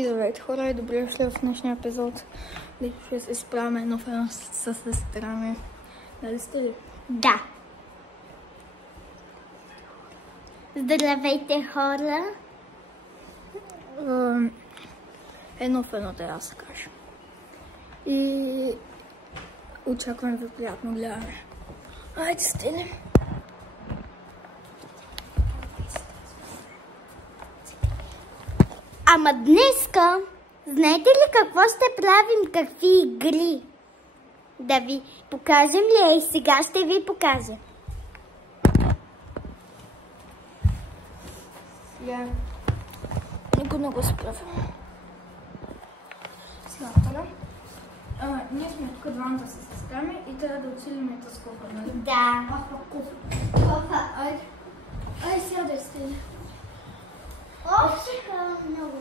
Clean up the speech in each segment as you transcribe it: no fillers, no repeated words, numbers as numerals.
И здравейте хора и добре дошли в днешния епизод. Днес ще се изправяме едно в едно с сестра ми. Нали сте ли? Да. Здравейте хора. Едно в едно трябва да се каже. И очаквам ви приятно гледане. Айде стигнем. Ама днеска, знаете ли какво ще правим, какви игри? Да ви покажем ли? Ей, сега ще ви покажа. Сега никой не го справя. Сега втора. Ние сме тук двамата с сестра ми и трябва да отсилим тази кофа, нали? Да. Кофа. Айде сядай стига. Така, много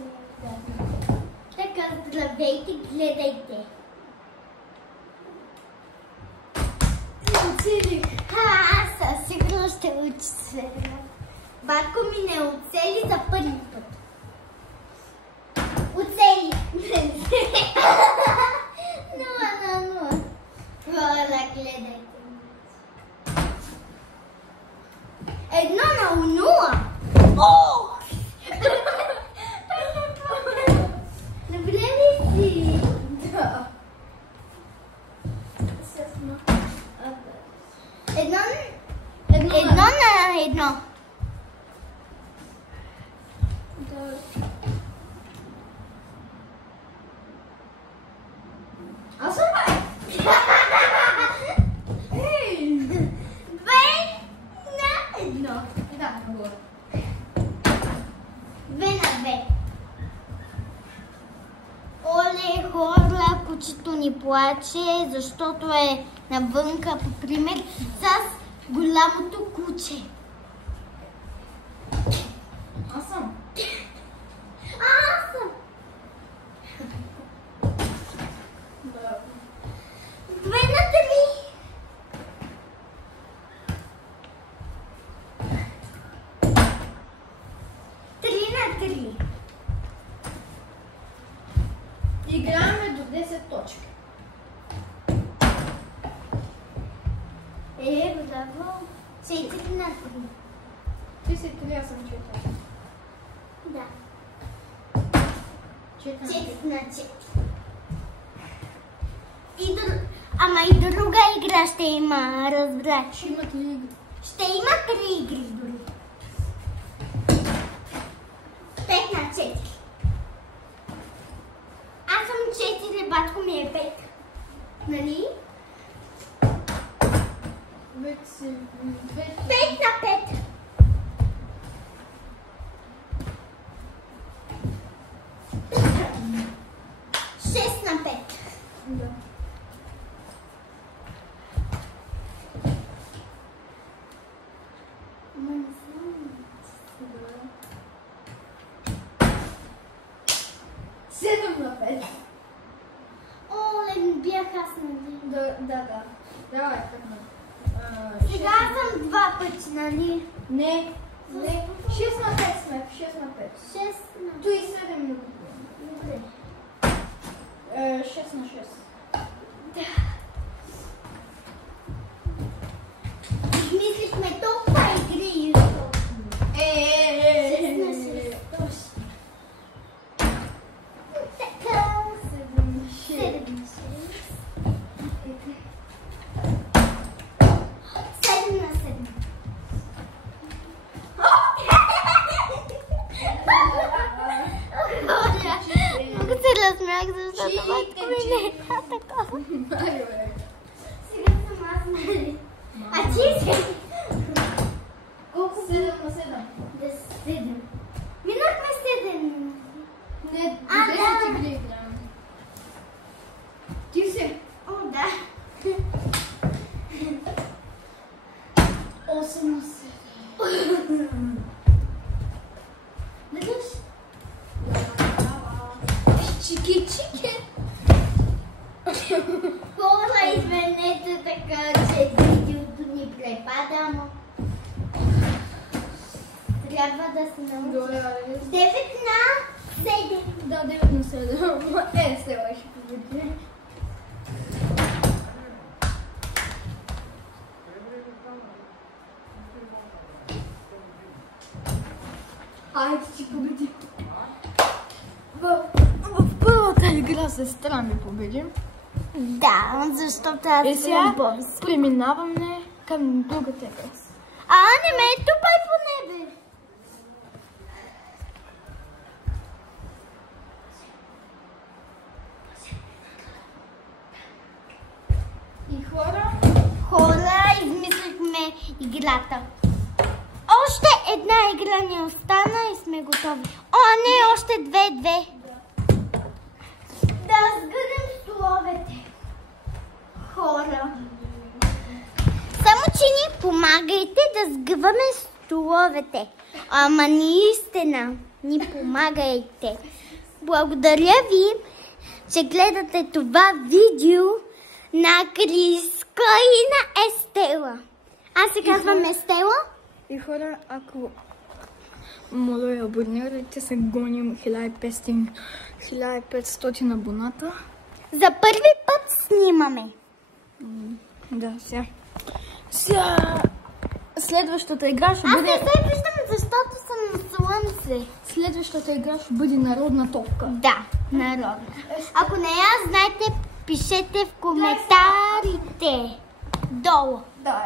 удобно. Така, здравейте, гледайте. Оцелих. Със сигурно ще учи. Батко ми не оцели за първи път. Оцели. 0-0. Хора, гледайте. 1-0. О! Добре ли си? Да. 1-1. Да. Аз съм Ей! 2-1. И да, нагоре. 2-2. Оле, хора, кучето ни плаче, защото е навънка, по пример, с голямото куче. Аз съм. Аз съм. Браво. 2-3. Играем до 10 точки. Браво. 4-3. Ти си 3, аз съм 4. Да. 4. 4. Ама и друга игра ще има, разбрах. Ще имат ли игри? Ще има 3 игри дори. 5-4. Аз съм 4, батко ми е 5. Нали? Вече си 5-5. 6-5. Да. Седем на 5. Оле, не бях аз, нали? Да. Давай, така. Сега съм 2 пъти, нали? Не. 6 на 5 сме. 6 на 5. 6 на... Той 7 минути. Добре. 6 на 6. Да. Измислихме толкова игри и толкова. 6 на 6. Точно. Така. 7 на 6. 7 на 7. Много се разсмях, защото батко ми не е такова. Сега съм аз, нали? А ти си? Колко? 7 на 7. Да, 7. Минахме 7. Не, А, 10 да. игри играем. Ти си? О, да. 8 на 7. Виждаш? Чики. Хора, извинете така, че видеото ни препада, но трябва да се научим. 9 на 7. Да, 9 на моята сестра ми победи. Да, защото аз съм бос. Преминаваме към другата игра. Не ме тупай по небе. И хора, измислихме играта. Още една игра ни остана и сме готови. Не, още две. Да сгънем столовете. Хора. Само, че ни помагайте да сгъваме столовете. Ама наистина, ни помагайте. Благодаря ви, че гледате това видео на Криска и на Естела. Аз се казвам Естела. И хора, ако моля, абонирайте се, гоним 1500 абоната. За първи път снимаме. Да, сега следващата игра ще бъде... Аз не се виждам, защото съм на слънце. Следващата игра ще бъде народна топка. Да, народна. Ако не я знаете, пишете в коментарите долу. Да,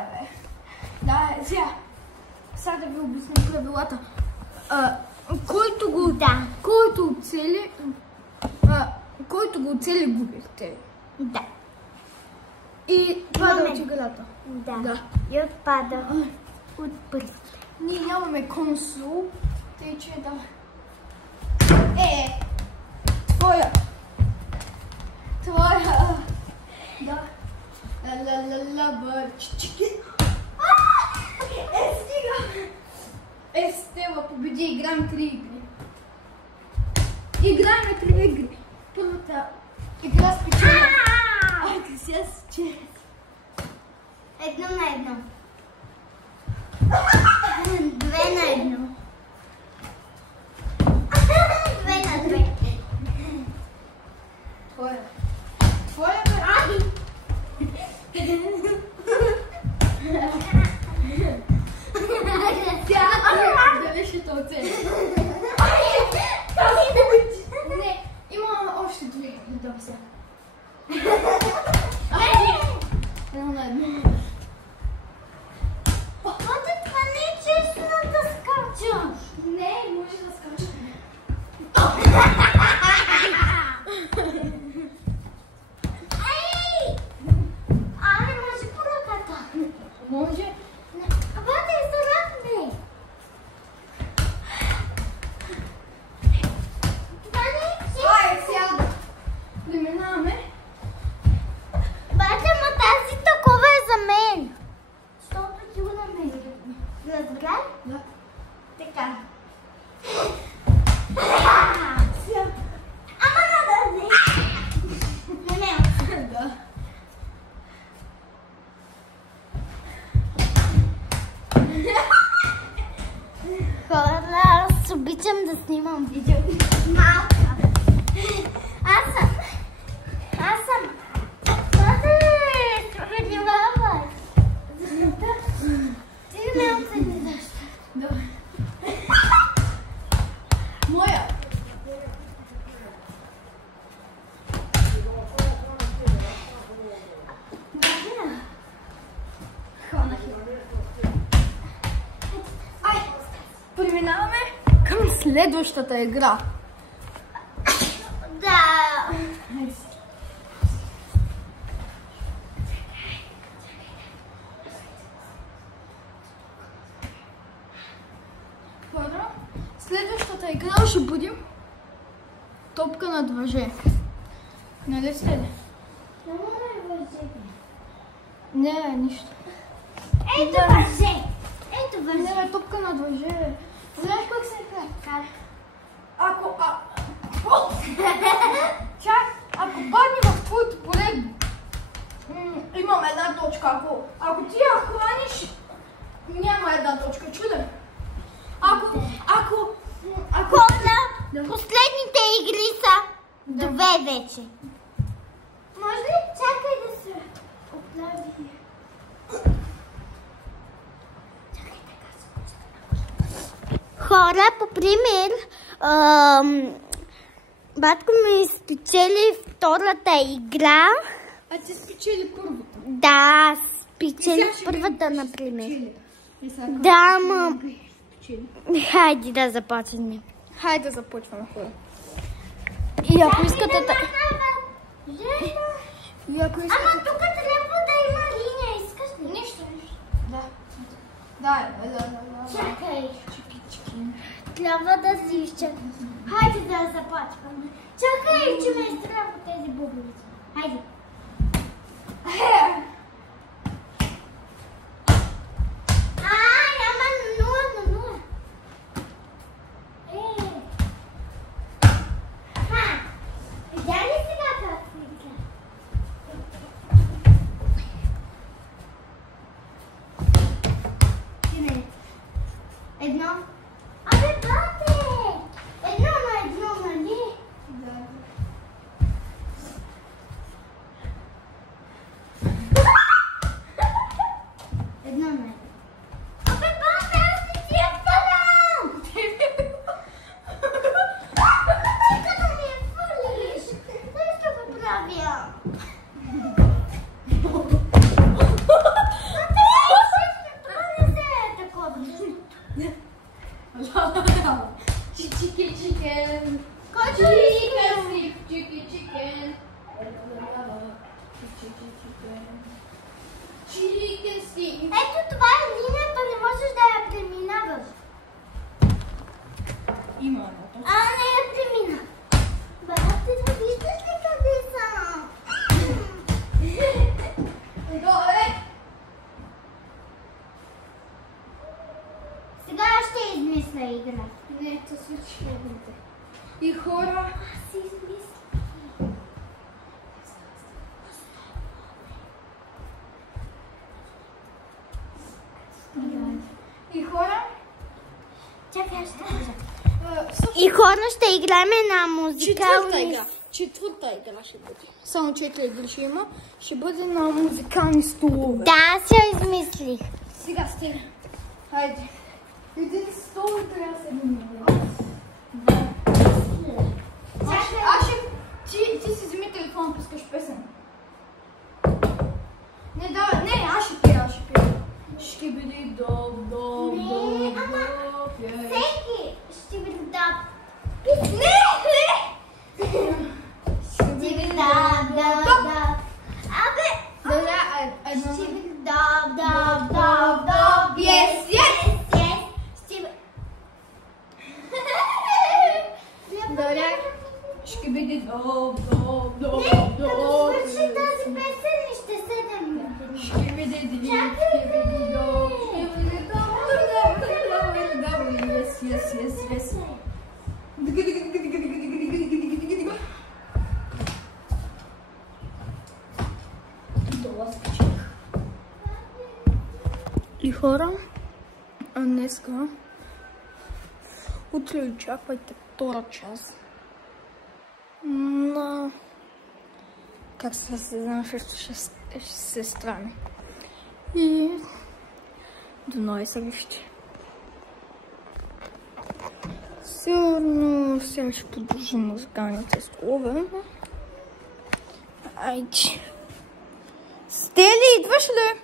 сега да ви обясня правилата. Който го оцели, губихте. Да. И пада от играта. Да. И отпада от пръстите. Ние нямаме консул, тъй че да. Твоя. Да. Бърчички. Стига. Стела победи, играем 3 игри. Играем 3 игри. Първата игра спечела. Ти сега че. 1 на 1. 2 на 1. 2 на 2. Твоя бе. Дали ще те оцели? Не, има още 2. Да, сега. Едно на едно. Това не е честно да скачаш. Не, може да скачаш. Не може по ръката. Може. Бъде зарахме. Това не е честно. Сега да минаваме. Бате, ма тази такова е за мен. Защото ти го намерих. Разбрай? Да. Така. Сега. Ама да не. Не. Да. Хора, аз обичам да снимам видео. Малка. Аз съм. Справедливава. Защо? Ти не ме оцени защо. Да. Моя. Преминаваме към следващата игра. Да. Следващата игра ще бъде топка над въже. Нали сте ли? Не, нищо. Ето въже. Ето въже. Не, топка над въже. Знаеш как се прави? Ако падне в твоето поле, имам една точка. Ако ти я хваниш, няма една точка. Чуден. Хора, последните игри са 2 вече. Може ли чакай да се оправи? Хора, по пример, Батко ми спечели втората игра. А ти спечели първата? Да, спечели първата, например. Да, ама... Хайде да започнем. Хайде да започваме, хора. И ако искате... Ама тук трябва да има линия, искаш ли? Нищо. Да. Чакай. Трябва да си изчакам. Хайде да започваме. Чакай, че ме изтря по тези бублици. Хайде. Ама 0-0. Видя ли сега как се изглежда? Едно. Абе, бате! Едно на едно, нали? Да. Едно на едно. Абе, бате, аз не ти я фалям! Ти като ми я фалиш! Дай ще го правя! Chicken. Chicken stick. Ето това е линията, не можеш да я преминаваш. Има едното. Не я премина. Бате, да виждаш ли къде съм? Доле. Сега ще измисля игра. Не, то случи едните. И хора... Аз си измисля. И хора... Чакай, аз ще кажа. И хора ще играем на музикални... Четвърта игра ще бъде. Само 4 игри ще има. Ще бъде на музикални столове. Да, се измислих. Сега стига. Хайде. Един стол трябва да се минава. Ти си вземи телефон, пускаш песен. Не, аз ще пия. Ще бъде доб. Всеки ще бъде доб. Не! Ще бъде доб. Абе! Ще бъде доб. Yes! Добре. Ще бъде доб. Като свърши тази песен и ще седем. Ще бъде доб. Yes. И хора, днеска утре очаквайте втора част на как се съзнава сестра ми. И до нови срещи. Сигурно сега ще продължим музикалните столове. Айде. Стели, идваш ли?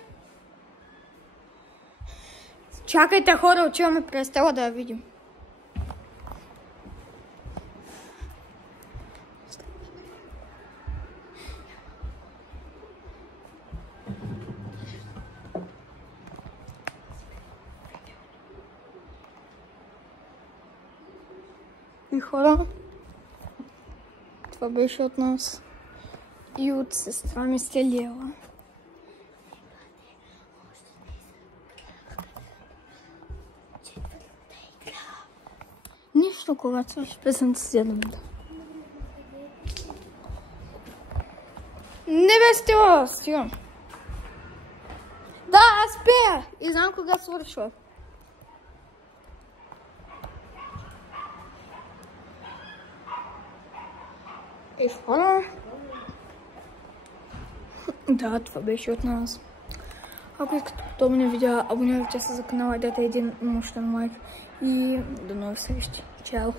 Чакайте, хора, отиваме през Стела да я видим. И хора, това беше от нас и от сестра ми Стелиела. Нищо, когато свърши песента си да видя. Не бе, Стела, стига. Да, аз пея и знам кога свършва. И хора. Да, това беше от нас. Ако искате подобни видеа, абонирайте се за канала и дайте един мощен лайк. И до нови срещи. Чао!